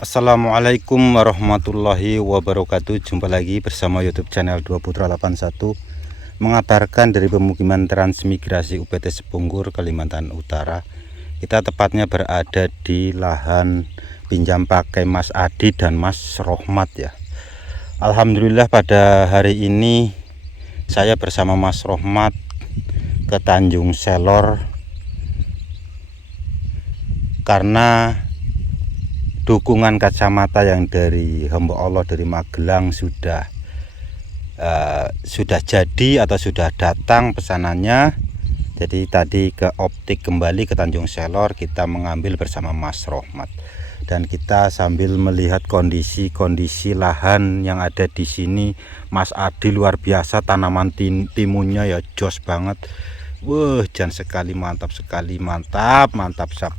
Assalamualaikum warahmatullahi wabarakatuh. Jumpa lagi bersama YouTube channel Dua Putra 81, mengabarkan dari pemukiman transmigrasi UPT Sepunggur, Kalimantan Utara. Kita tepatnya berada di lahan pinjam pakai Mas Adi dan Mas Rohmat ya. Alhamdulillah pada hari ini saya bersama Mas Rohmat ke Tanjung Selor karena dukungan kacamata yang dari hamba Allah dari Magelang sudah jadi atau sudah datang pesanannya. Jadi tadi ke optik kembali ke Tanjung Selor, kita mengambil bersama Mas Rohmat dan kita sambil melihat kondisi lahan yang ada di sini. Mas Adi luar biasa, tanaman timunnya ya jos banget. Wah, jangan sekali, mantap sekali, mantap sap.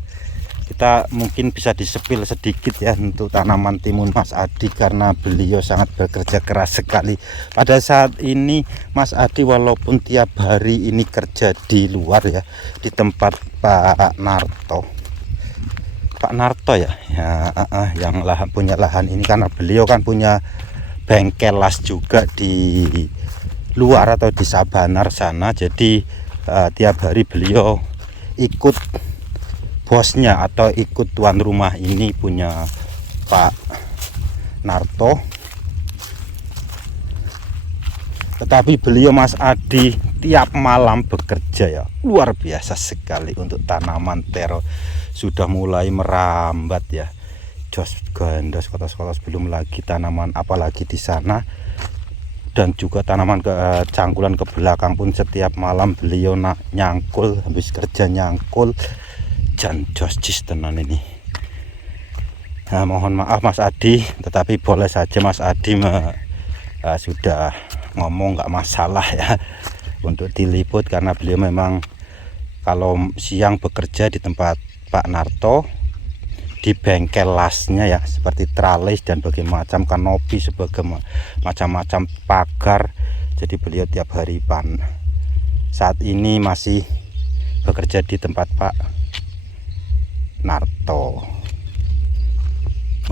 Kita mungkin bisa disepil sedikit ya untuk tanaman timun Mas Adi, karena beliau sangat bekerja keras sekali. Pada saat ini Mas Adi walaupun tiap hari ini kerja di luar ya, di tempat Pak Narto ya, yang punya lahan ini, karena beliau kan punya bengkel las juga di luar atau di Sabanar sana. Jadi tiap hari beliau ikut bosnya atau ikut tuan rumah ini punya Pak Narto. Tetapi beliau Mas Adi tiap malam bekerja ya, luar biasa sekali untuk tanaman terong. Sudah mulai merambat ya, jos gandos kotos-kotos, belum lagi tanaman apalagi di sana. Dan juga tanaman cangkulan ke belakang pun setiap malam beliau nyangkul, habis kerja nyangkul. Jan jos tenan ini. Nah, mohon maaf Mas Adi, tetapi boleh saja Mas Adi sudah ngomong nggak masalah ya untuk diliput, karena beliau memang kalau siang bekerja di tempat Pak Narto di bengkel lasnya ya, seperti tralis dan berbagai macam kanopi, sebagai macam-macam pagar. Jadi beliau tiap hari saat ini masih bekerja di tempat Pak Narto,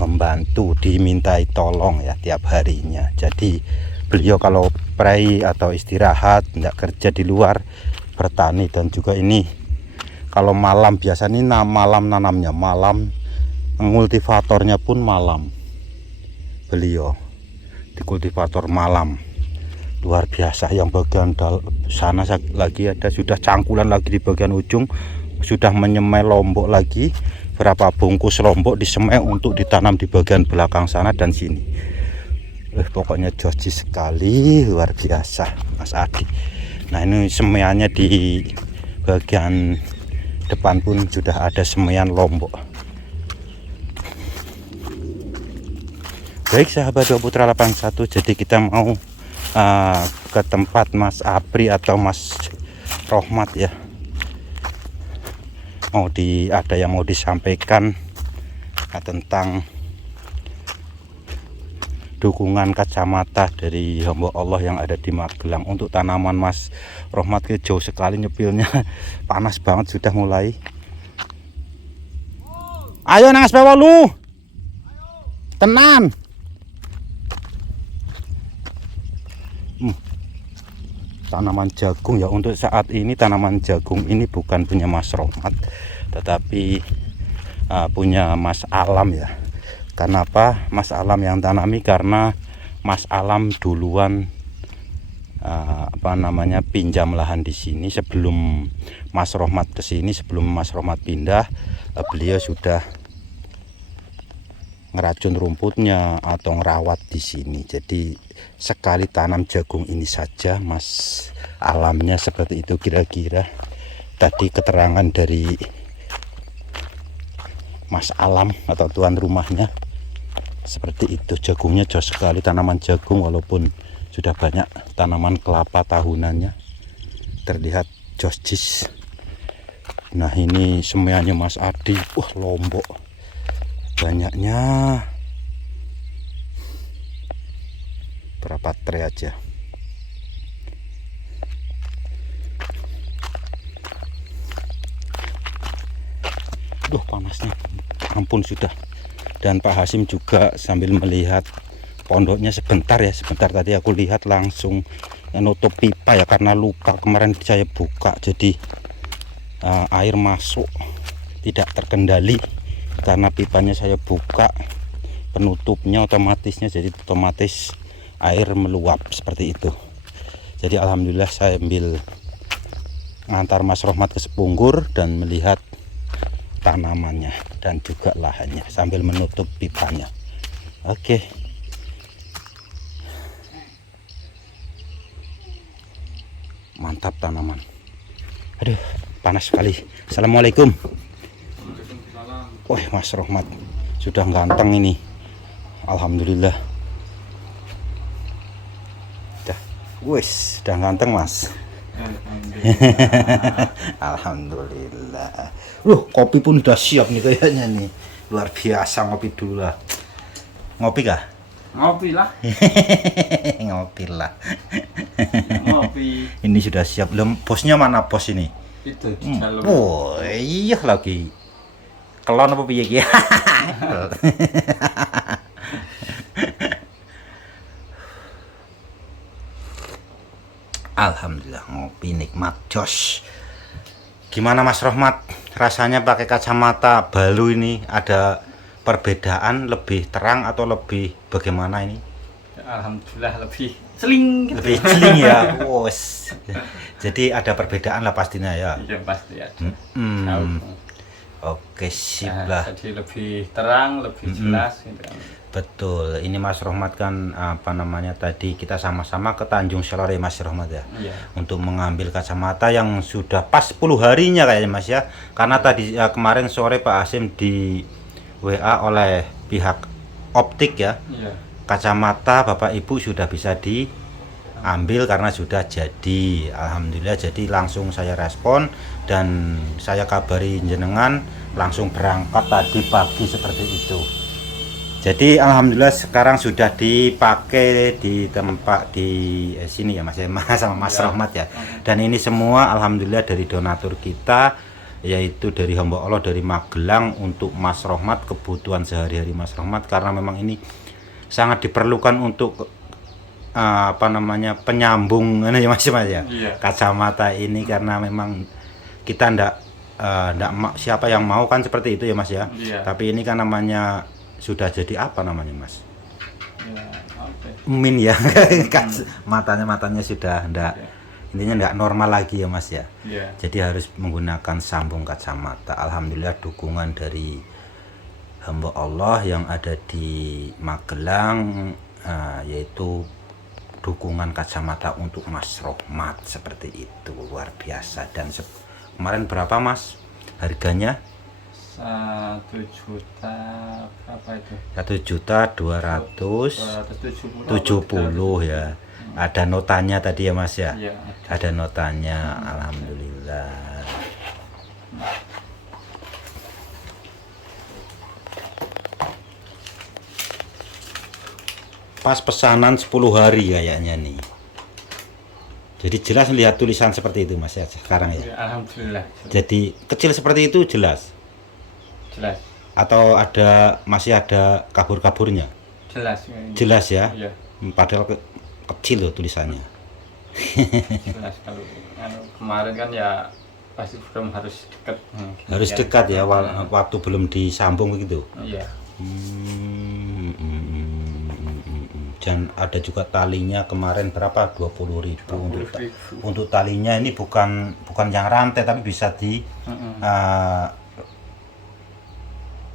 membantu, dimintai tolong ya tiap harinya. Jadi beliau kalau pray atau istirahat, tidak kerja di luar, bertani. Dan juga ini kalau malam, biasanya malam nanamnya malam, kultivatornya pun malam. Beliau di kultivator malam luar biasa. Yang bagian sana lagi ada, sudah cangkulan lagi di bagian ujung, sudah menyemai lombok lagi, berapa bungkus lombok disemai untuk ditanam di bagian belakang sana dan sini. Pokoknya joji sekali, luar biasa Mas Adi. Nah, ini semaiannya di bagian depan pun sudah ada semaian lombok. Baik sahabat Dua Putra 81, jadi kita mau ke tempat Mas Apri atau Mas Rohmat ya. Ada yang mau disampaikan tentang dukungan kacamata dari hamba Allah yang ada di Magelang untuk tanaman Mas Rohmat. Ke jauh sekali nyepilnya, panas banget sudah mulai. Ayo nang bawah lu, tenan. Tanaman jagung ya, untuk saat ini tanaman jagung ini bukan punya Mas Rohmat, tetapi punya Mas Alam ya. Kenapa Mas Alam yang tanami? Karena Mas Alam duluan pinjam lahan di sini sebelum Mas Rohmat ke sini. Sebelum Mas Rohmat pindah, beliau sudah ngeracun rumputnya atau ngerawat di sini. Jadi sekali tanam jagung ini saja Mas Alamnya seperti itu kira-kira. Tadi keterangan dari Mas Alam atau tuan rumahnya seperti itu. Jagungnya jos sekali, tanaman jagung walaupun sudah banyak tanaman kelapa tahunannya, terlihat jos. Nah, ini semaiannya Mas Adi. Wah, lombok banyaknya, berapa tray aja. Duh, panasnya ampun sudah. Dan Pak Hasim juga sambil melihat pondoknya sebentar ya, sebentar tadi aku lihat langsung nutup pipa ya, karena luka kemarin saya buka, jadi air masuk tidak terkendali karena pipanya saya buka penutupnya otomatisnya, jadi otomatis air meluap seperti itu. Jadi alhamdulillah saya ambil ngantar Mas Rohmat ke Sepunggur dan melihat tanamannya dan juga lahannya sambil menutup pipanya. Oke. Mantap tanaman. Aduh, panas sekali. Assalamualaikum. Wah, Mas Rohmat sudah ganteng ini. Alhamdulillah. Wis, sudah ganteng Mas. Alhamdulillah. Kopi pun udah siap nih kayaknya nih. Luar biasa, ngopi dulu lah. Ngopi kah? Ngopi lah. Ngopi lah. Ngopi. Ini sudah siap. Belum, bosnya mana bos ini? Itu di dalam. Oh iya lagi. Kelon apa piye ki? Alhamdulillah ngopi nikmat jos. Gimana Mas Rohmat? Rasanya pakai kacamata balu ini ada perbedaan, lebih terang atau lebih bagaimana ini? Alhamdulillah lebih celing gitu. Lebih celing ya. Wos. Jadi ada perbedaan lah pastinya ya. Iya pasti ada. Oke, sip lah. Jadi lebih terang, lebih jelas gitu kan. Betul, ini Mas Rohmat kan apa namanya tadi kita sama-sama ke Tanjung Selore Mas Rohmat ya, Iya. untuk mengambil kacamata yang sudah pas 10 harinya kayaknya Mas ya, karena tadi kemarin sore Pak Hasim di WA oleh pihak optik ya, Iya. kacamata Bapak Ibu sudah bisa diambil karena sudah jadi. Alhamdulillah, jadi langsung saya respon dan saya kabari jenengan langsung berangkat tadi pagi seperti itu. Jadi alhamdulillah sekarang sudah dipakai di tempat di sini ya Mas sama Mas Ya. Rohmat ya. Dan ini semua alhamdulillah dari donatur kita, yaitu dari hamba Allah dari Magelang untuk Mas Rohmat, kebutuhan sehari-hari Mas Rohmat, karena memang ini sangat diperlukan untuk apa namanya penyambung ya Mas ya. Iya. Kacamata ini karena memang kita ndak siapa yang mau kan seperti itu ya Mas ya. Iya. Tapi ini kan namanya sudah jadi apa namanya Mas? Ya, oke. Min ya. matanya sudah ndak, intinya ndak normal lagi ya Mas ya. Iya. Jadi harus menggunakan sambung kacamata. Alhamdulillah dukungan dari hamba Allah yang ada di Magelang, yaitu dukungan kacamata untuk Mas Rohmat seperti itu, luar biasa. Dan kemarin berapa Mas harganya? 1.000.000 berapa itu? 1.270.000 ya. Ada notanya tadi ya Mas ya? Iya. Ada notanya. Alhamdulillah. Pas pesanan 10 hari kayaknya nih. Jadi jelas lihat tulisan seperti itu Mas ya sekarang ya. Ya, alhamdulillah. Jadi kecil seperti itu jelas. Jelas. Atau masih ada kabur-kaburnya? Jelas. Ya, ini. Jelas ya. Iya. Padahal kecil loh tulisannya. Jelas kalau kemarin kan ya pasti belum harus dekat. Harus dekat ya waktu belum disambung begitu. Iya. Dan ada juga talinya kemarin berapa? 20.000 untuk talinya. Ini bukan yang rantai tapi bisa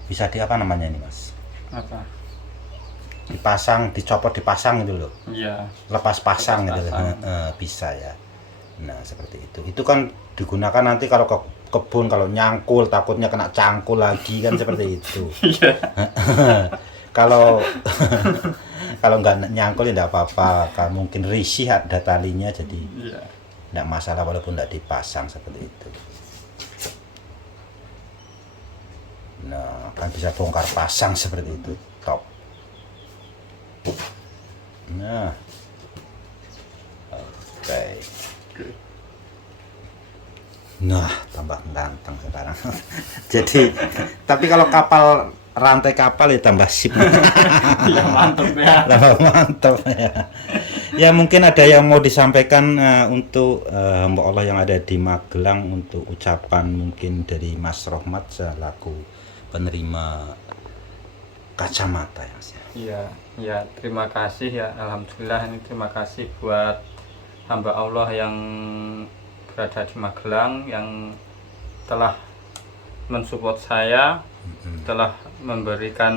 bisa di apa namanya ini Mas? Apa? Dipasang, dicopot, dipasang gitu loh. Iya. Lepas pasang gitu loh. Bisa ya. Nah seperti itu. Itu kan digunakan nanti kalau ke kebun, kalau nyangkul takutnya kena cangkul lagi kan seperti itu. Iya. Kalau kalau nggak nyangkul ya nggak apa-apa. Mungkin risih ada talinya jadi nggak masalah walaupun nggak dipasang seperti itu. Nah, kan bisa bongkar pasang seperti itu. Top. Nah. Oke. Nah, tambah ganteng sekarang. Jadi, tapi kalau kapal rantai kapal ya tambah sip. Ya mantap ya. Tambah mantap ya. Ya mungkin ada yang mau disampaikan untuk hamba Allah yang ada di Magelang, untuk ucapan mungkin dari Mas Rohmat selaku penerima kacamata ya Mas. Iya, ya terima kasih ya, alhamdulillah ini terima kasih buat hamba Allah yang berada di Magelang yang telah mensupport saya, telah memberikan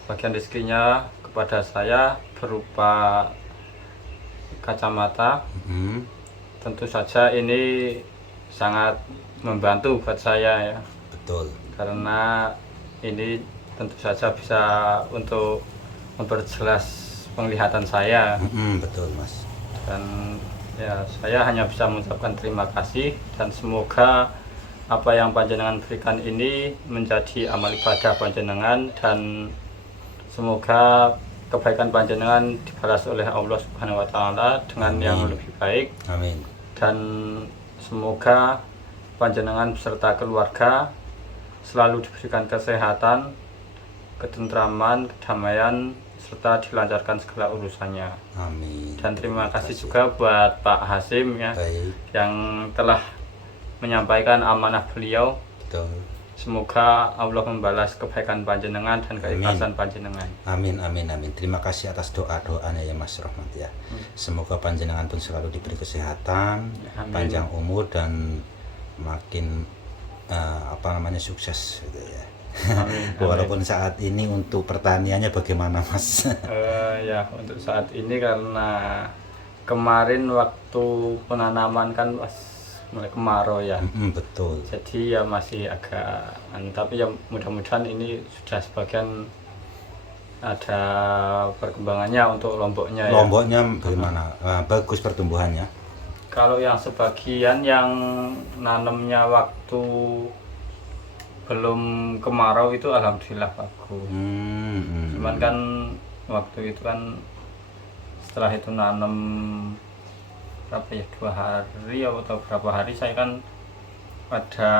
sebagian rezekinya kepada saya berupa kacamata. Tentu saja ini sangat membantu buat saya ya, Betul. karena ini tentu saja bisa untuk memperjelas penglihatan saya. Betul Mas. Dan ya saya hanya bisa mengucapkan terima kasih, dan semoga apa yang panjenengan berikan ini menjadi amal ibadah panjenengan, dan semoga kebaikan panjenengan dibalas oleh Allah Subhanahu wa taala dengan yang lebih baik. Amin. Dan semoga panjenengan beserta keluarga selalu diberikan kesehatan, ketentraman, kedamaian, serta dilancarkan segala urusannya. Amin. Dan terima kasih juga buat Pak Hasim ya, Baik. yang telah menyampaikan amanah beliau. Betul. Semoga Allah membalas kebaikan panjenengan dan keikhlasan panjenengan. Amin, amin, amin. Terima kasih atas doa-doanya ya Mas Rohmat ya. Semoga panjenengan pun selalu diberi kesehatan, Amin. panjang umur, dan makin sukses gitu ya. Amin, Walaupun saat ini untuk pertaniannya bagaimana Mas? Ya untuk saat ini karena kemarin waktu penanaman kan pas mulai kemarau ya. Betul. Jadi ya masih agak tapi ya mudah-mudahan ini sudah sebagian ada perkembangannya untuk lomboknya ya. Lomboknya bagaimana? Bagus pertumbuhannya? Kalau yang sebagian yang nanamnya waktu belum kemarau itu alhamdulillah bagus. Cuman kan waktu itu kan setelah itu nanam berapa ya, 2 hari atau berapa hari saya kan ada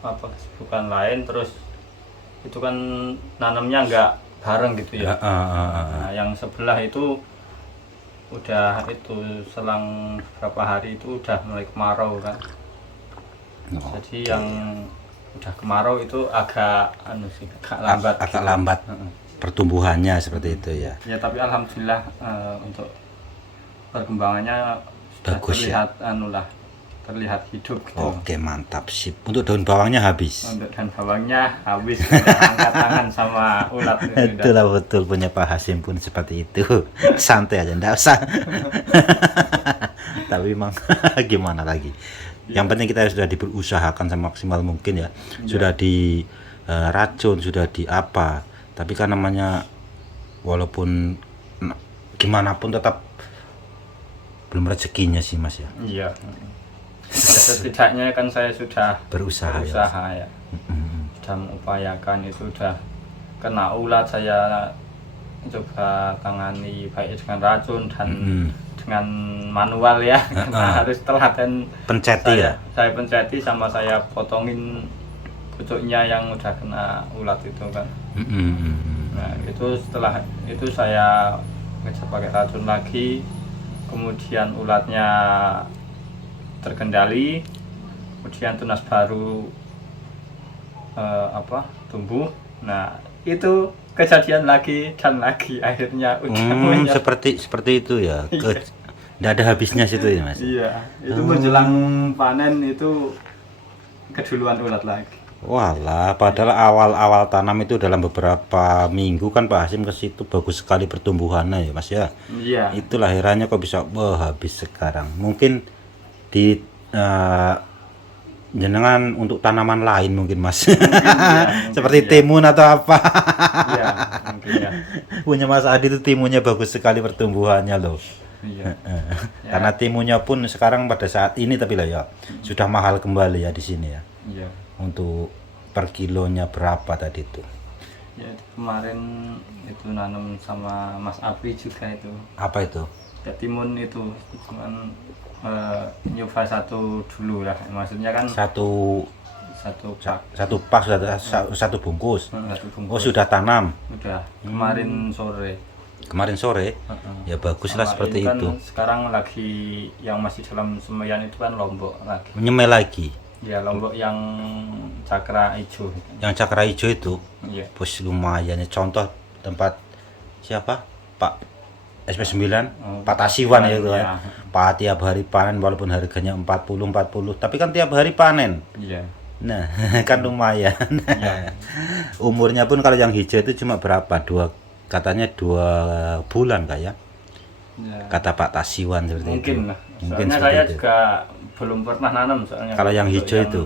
kesibukan lain, terus itu kan nanamnya nggak bareng gitu ya. Nah, yang sebelah itu udah itu selang beberapa hari itu udah mulai kemarau kan. Jadi yang udah kemarau itu agak lambat. Agak gitu. lambat pertumbuhannya seperti itu ya. Ya tapi alhamdulillah untuk perkembangannya sudah Bagus terlihat terlihat hidup gitu. Oke, mantap, sip. Untuk daun bawangnya habis. Untuk daun bawangnya habis, angkat tangan sama ulat. Itulah betul, punya Pak Hasim pun seperti itu. Santai aja, enggak usah. Tapi memang gimana lagi. Yang penting kita sudah diberusahakan semaksimal mungkin ya. Sudah di racun, sudah di apa. Tapi kan namanya walaupun gimana pun tetap belum rezekinya sih Mas ya. Iya. Setidaknya kan saya sudah berusaha ya. Sudah mengupayakan, itu sudah kena ulat saya coba tangani baik dengan racun dan dengan manual ya. Karena harus telaten penceti ya. Saya penceti sama saya potongin pucuknya yang udah kena ulat itu kan. Nah itu setelah itu saya ngejar pakai racun lagi, kemudian ulatnya terkendali, kemudian tunas baru tumbuh. Nah itu kejadian lagi dan lagi, akhirnya seperti itu ya. Tidak ada habisnya situ ya Mas. Iya, itu menjelang panen itu keduluan ulat lagi. Walah, padahal awal-awal tanam itu dalam beberapa minggu kan Pak Hasim ke situ bagus sekali pertumbuhannya ya Mas ya. Iya. Itu lahirannya kok bisa habis sekarang. Mungkin di jenengan untuk tanaman lain mungkin Mas. Mungkin, seperti timun atau apa. Iya, mungkin ya. Punya Mas Adi itu timunnya bagus sekali pertumbuhannya loh. Iya. Karena timunnya pun sekarang pada saat ini tapi lah ya sudah mahal kembali ya di sini ya. Iya. Untuk per kilonya berapa tadi itu? Ya kemarin itu nanam sama Mas Apri juga itu. Apa itu? Ya timun itu cuman nyoba satu dulu lah, maksudnya kan satu satu pak. Satu bungkus. Satu Oh, bungkus. sudah tanam. Udah kemarin sore. Kemarin sore. Ya baguslah Sama seperti ini kan itu. sekarang lagi yang masih dalam semaian itu kan lombok lagi. Menyemai lagi. Ya lombok yang cakra hijau. Yang cakra hijau itu, Iya. bos lumayan ya. Contoh tempat siapa? Pak SP9, Pak Tasiwan ya itu kan. Iya. Pak tiap hari panen walaupun harganya 40, tapi kan tiap hari panen. Iya. Nah, kan lumayan. Iya. Umurnya pun kalau yang hijau itu cuma berapa? Katanya 2 bulan kayak. Ya. Kata Pak Tasiwan seperti itu. Mungkin lah. Mungkin Soalnya seperti saya itu. juga belum pernah nanam soalnya. Kalau yang untuk hijau itu,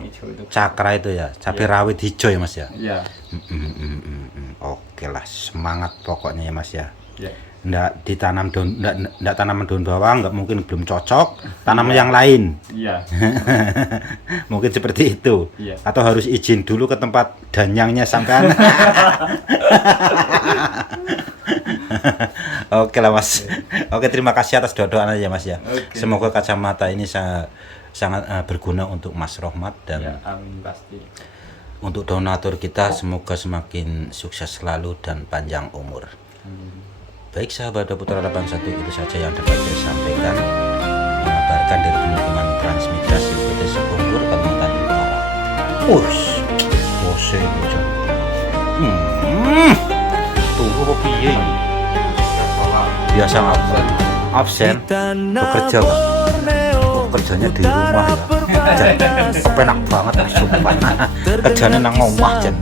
cakra itu ya, cabai rawit hijau ya Mas ya. Iya. Oke lah, semangat pokoknya ya Mas ya. Iya. Nggak ditanam nggak tanaman daun bawang, nggak mungkin belum cocok. Tanam yang lain. Iya. Mungkin seperti itu. Iya. Atau harus izin dulu ke tempat danyangnya sampean. Oke lah Mas. Oke, terima kasih atas doa-doanya ya Mas ya. Oke. Semoga kacamata ini sangat berguna untuk Mas Rohmat dan Ya, amin pasti. untuk donatur kita semoga semakin sukses selalu dan panjang umur. Baik sahabat Putra Harapan 1, itu saja yang dapat saya sampaikan. Mengabarkan dari teman-teman transmigrasi PT Sebongbur Kalimantan Utara. Ush, bose bocah. Tunggu apa piye iki? Biasa absen bekerja Pak. Oh, kerjanya di rumah ya. Kepenak banget sumpah. Kerjanya nang omah jan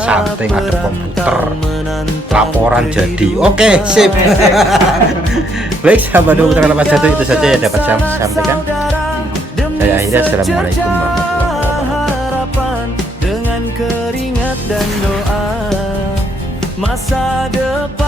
santai ngadep komputer. Laporan jadi. Oke, sip. Baik sahabat Putra Harapan 1, itu saja yang dapat saya sampaikan. Saya akhirnya assalamualaikum warahmatullahi wabarakatuh. Dengan keringat dan doa masa depan